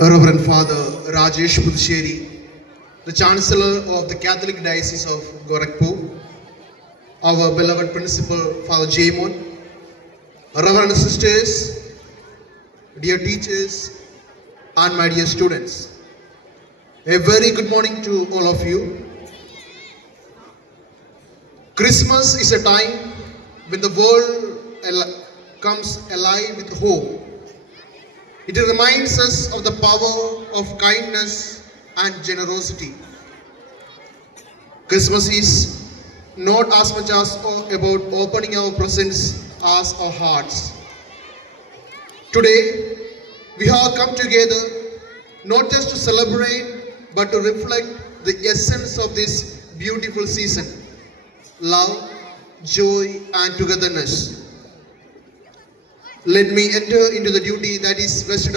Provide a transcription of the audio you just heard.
Reverend Father Rajesh Puducherry, the Chancellor of the Catholic Diocese of Gorakhpur, our beloved Principal Father Jaymon, Reverend Sisters, dear teachers, and my dear students. A very good morning to all of you. Christmas is a time when the world comes alive with hope. It reminds us of the power of kindness and generosity. Christmas is not as much as about opening our presents as our hearts. Today, we have come together not just to celebrate but to reflect the essence of this beautiful season: love, joy, and togetherness. Let me enter into the duty that is vested